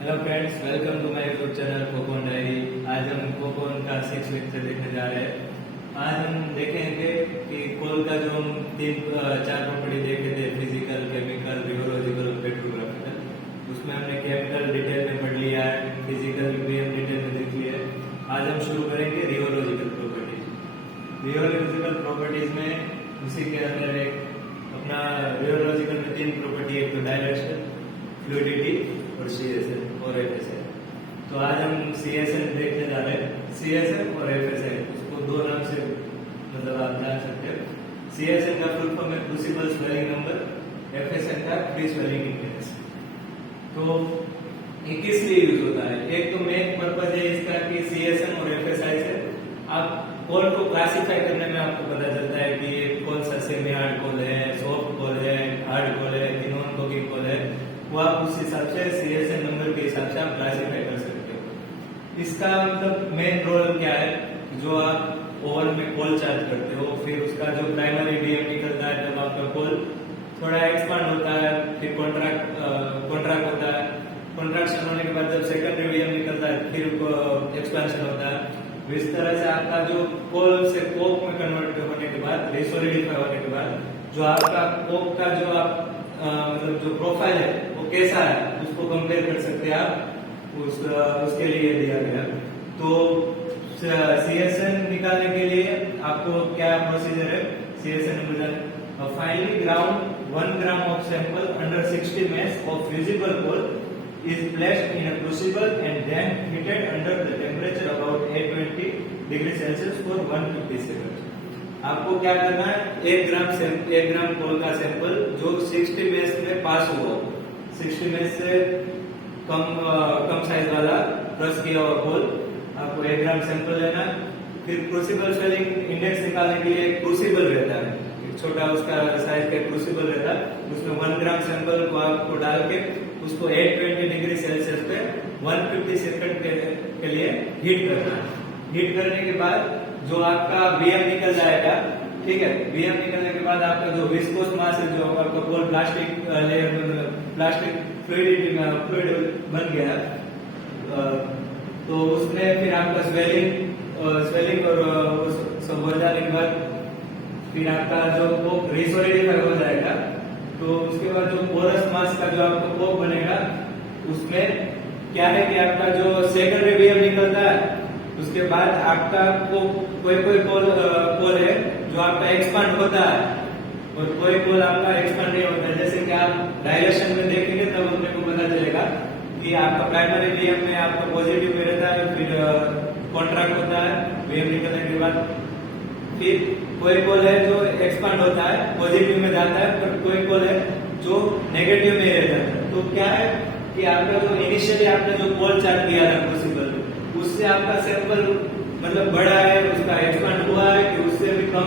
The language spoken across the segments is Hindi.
Hello friends, welcome to my YouTube channel cocoon diary. आज हम कोकोन का 6 लेक्चर देखने जा रहे हैं। आज हम देखेंगे कि कोल का जो हम 4 प्रॉपर्टी देखे थे, फिजिकल, केमिकल, रियोलॉजिकल, पेट्रोग्राफिकल, उसमें हमने केमिकल डिटेल में पढ़ लिया है, फिजिकल भी हम डिटेल में देख लिया है। आज हम शुरू करेंगे रियोलॉजिकल प्रॉपर्टीज। रियोलॉजिकल प्रॉपर्टीज में उसी के अंदर एक अपना रियोलॉजिकल में 3 प्रॉपर्टी, एक तो डायरेक्शन, फ्लूइडिटी और सीएसएन और एफएसएन। तो आज हम सीएसएन देखने जा रहे हैं। सीएसएन और एफएसएन, उसको 2 नाम से मतलब आप जान सकते हो। सीएसएन का फुल फॉर्म है क्रूसिबल स्वेलिंग नंबर, एफएसएन का फ्री स्वेलिंग इंडेक्स। तो ये किस लिए यूज होता है? एक तो मेन पर्पज है इसका कि सीएसएन और एफएसआई से आप कोल को क्लासिफाई करने में आपको पता चलता है कि ये कौन सा सेमी हार्ड कोल है, सॉफ्ट कोल है, हार्ड कोल है कि नॉन कोकिंग कोल है। वो आप उस हिसाब से सीएसएन नंबर के हिसाब से आप क्लासिफाई कर सकते हो। इसका मतलब मेन रोल क्या है? जो आप ओवन में कोल चार्ज करते हो, फिर उसका जो प्राइमरी बीएम निकलता है, तब आपका कोल थोड़ा एक्सपांड होता है, फिर कॉन्ट्रैक्ट होता है। कॉन्ट्रैक्शन होने के बाद जब सेकेंडरी बीएम निकलता है, फिर एक्सपेंशन होता है। इस तरह से आपका जो कोल से कोक में कन्वर्ट होने के बाद, रिसोलिडिफाई होने के बाद, जो आपका कोक का जो आप मतलब जो प्रोफाइल है वो कैसा है, उसको कंपेयर कर सकते हैं आप। उसके लिए दिया गया। तो सीएसएन निकालने के लिए आपको क्या प्रोसीजर है? सीएसएन निकालने finally ground 1 gram of sample under 60 mass of fusible coal is placed in a crucible and then heated under the temperature about 820 degree Celsius for 150 seconds। आपको क्या करना है? 1 ग्राम कोल का सैंपल जो 60 मेस में पास हुआ, 60 मेस से कम साइज वाला क्रश किया हुआ कोल, आपको 1 ग्राम सैंपल लेना है। फिर क्रूसिबल स्वेलिंग इंडेक्स निकालने के लिए एक क्रूसिबल रहता है, छोटा उसका साइज का क्रूसिबल रहता है। उसमें 1 ग्राम सैंपल को आपको डाल के उसको 820 डिग्री सेल्सियस पे 150 सेकंड के लिए हीट करना है। हीट करने के बाद जो आपका बीएम निकल जाएगा, ठीक है। बीएम निकलने के बाद आपका जो विस्कोस मास है, जो आपका कोल प्लास्टिक लेयर, प्लास्टिक फ्लूइड बन गया, तो उसमें फिर आपका स्वेलिंग और सब हो जाने के बाद फिर आपका जो कोक रिसोलिडिफाई हो जाएगा। तो उसके बाद जो पोरस मास का जो आपका कोक बनेगा, उसमें क्या है कि आपका जो सेकेंडरी बीएम निकलता है, उसके बाद आपका कोई कोल है जो आपका एक्सपांड होता है और कोई कोल आपका एक्सपांड नहीं होता है। जैसे कि आप डायलेशन में देखेंगे तब अपने को पता चलेगा कि आपका प्राइमरी बीएम में आपका पॉजिटिव में रहता है, फिर कॉन्ट्रैक्ट होता है बीएम निकलने के बाद। फिर कोई कोल है जो एक्सपांड होता है, पॉजिटिव में जाता है, पर कोई कोल है जो नेगेटिव में रहता है। तो क्या है कि आपका जो इनिशियली आपने जो कोल चार्ज किया था क्रूसिबल, उससे आपका सैंपल मतलब बड़ा है, उसका एक्सपांड हुआ है कि उससे भी कम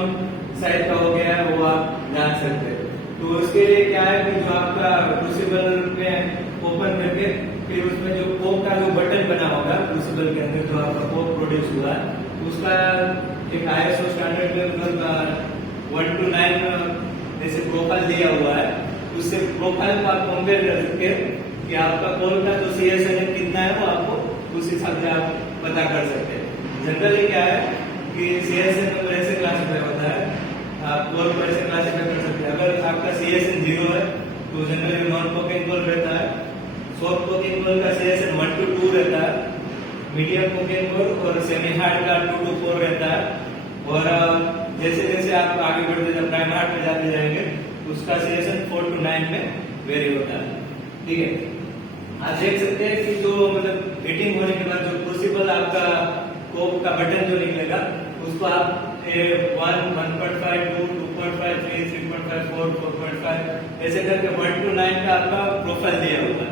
साइज का हो गया है, वो आप जान सकते हैं। तो उसके लिए क्या है कि जो आपका क्रूसिबल में ओपन करके फिर उसमें जो कोक का जो बटन बना होगा क्रूसिबल के अंदर, जो आपका कोक प्रोड्यूस हुआ है, उसका एक आईएसओ स्टैंडर्ड में मतलब 1 to 9 जैसे प्रोफाइल दिया हुआ है। उससे प्रोफाइल को आप कंपेयर कर सकते हैं कि आपका कोल का जो सीएसएन कितना है, वो आपको उस हिसाब से आप पता कर सकते हैं। जनरली क्या है कि सीएसएन नंबर ऐसे क्लासिफाई होता है, आप कोल को ऐसे क्लासिफाई कर सकते हैं। अगर आपका सीएसएन 0 है तो जनरली नॉन कोकिंग कोल रहता है। सॉफ्ट कोकिंग कोल का सीएसएन 1 to 2 रहता है। मीडियम कोकिंग कोल और सेमी हार्ड का 2 to 4 रहता है। और जैसे जैसे आप आगे बढ़ते जब प्राइम हार्ड में जाते जाएंगे, उसका सीएसएन 4 to 9 में वेरी होता है, ठीक है। आप देख सकते हैं कि जो मतलब हीटिंग होने के बाद जो क्रूसिबल आपका कोक का बटन जो निकलेगा, उसको आप 1, 1.5, 2, 2.5, 3, 3.5, 4, 4.5 ऐसे करके 1 to 9 का आपका प्रोफाइल दिया होगा,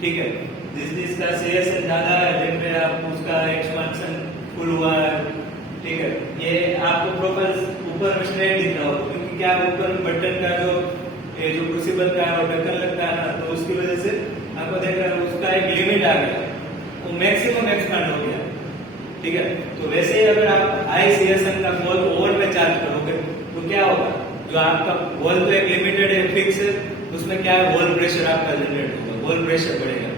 ठीक है। जिसका सीएसएन ज्यादा है, जिन पे आप उसका एक्सपेंशन फुल हुआ है, ठीक है, ये आपको प्रोफाइल ऊपर में स्ट्रेट दिख रहा होगा, क्योंकि क्या ऊपर बटन का जो क्रूसिबल का ढक्कन लगता है ना, तो उसकी वजह से आपको देख रहा है उसका एक लिमिट आ गया, वो मैक्सिमम एक्सपांड हो गया, ठीक है। तो वैसे ही अगर आप हाई सीएसएन का कोल ओवन में चार्ज करोगे तो क्या होगा? जो आपका वॉल तो एक लिमिटेड है, फिक्स है, उसमें क्या है, वॉल प्रेशर आपका जनरेट होगा, वॉल प्रेशर बढ़ेगा।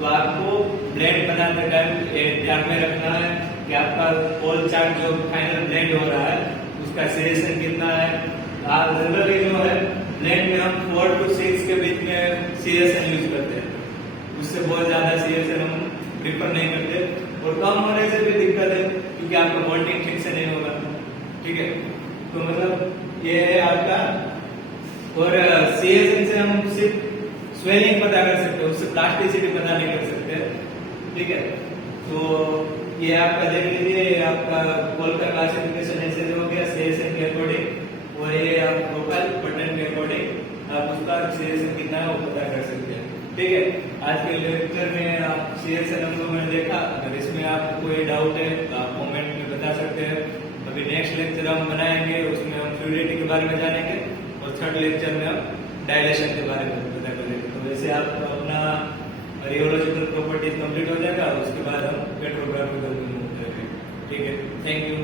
तो आपको ब्लेंड बनाते टाइम ध्यान में रखना है कि आपका कोल चार्ट जो फाइनल ब्लेंड हो रहा है उसका सीएसएन कितना है। आप जनरली जो है ब्लेंड में हम 4 to 6 के बीच में सीएसएन यूज करते हैं, उससे बहुत ज्यादा सीएसएन हम प्रिफर नहीं करते, और कम होने से भी दिक्कत है क्योंकि आपका मोल्डिंग ठीक से नहीं होगा। ठीक है, तो मतलब ये है आपका। और सीएसएन से हम सिर्फ स्वेलिंग पता कर सकते हैं, उससे प्लास्टिसिटी पता नहीं कर सकते। ठीक है, तो ये आपका देख लीजिए, ये आपका कोल का क्लासिफिकेशन ऐसे हो गया सीएसएन के अकॉर्डिंग, और ये आप प्रोफाइल बटन के अकॉर्डिंग आप उसका सीएसएन कितना है वो पता कर सकते हैं। ठीक है, आज के लेक्चर में आप सीएसएन हम लोगों ने देखा। अगर इसमें आपको कोई डाउट है तो आप कमेंट में बता सकते हैं। अभी नेक्स्ट लेक्चर हम बनाएंगे, उसमें हम फ्लूइडिटी के बारे में जानेंगे, और थर्ड लेक्चर में हम डायलेशन के बारे में पता करेंगे। तो वैसे आप अपना रियोलॉजिकल प्रॉपर्टीज कंप्लीट हो जाएगा, उसके बाद हम पेट्रोग्राफिकल में मूव करेंगे। ठीक है, थैंक यू।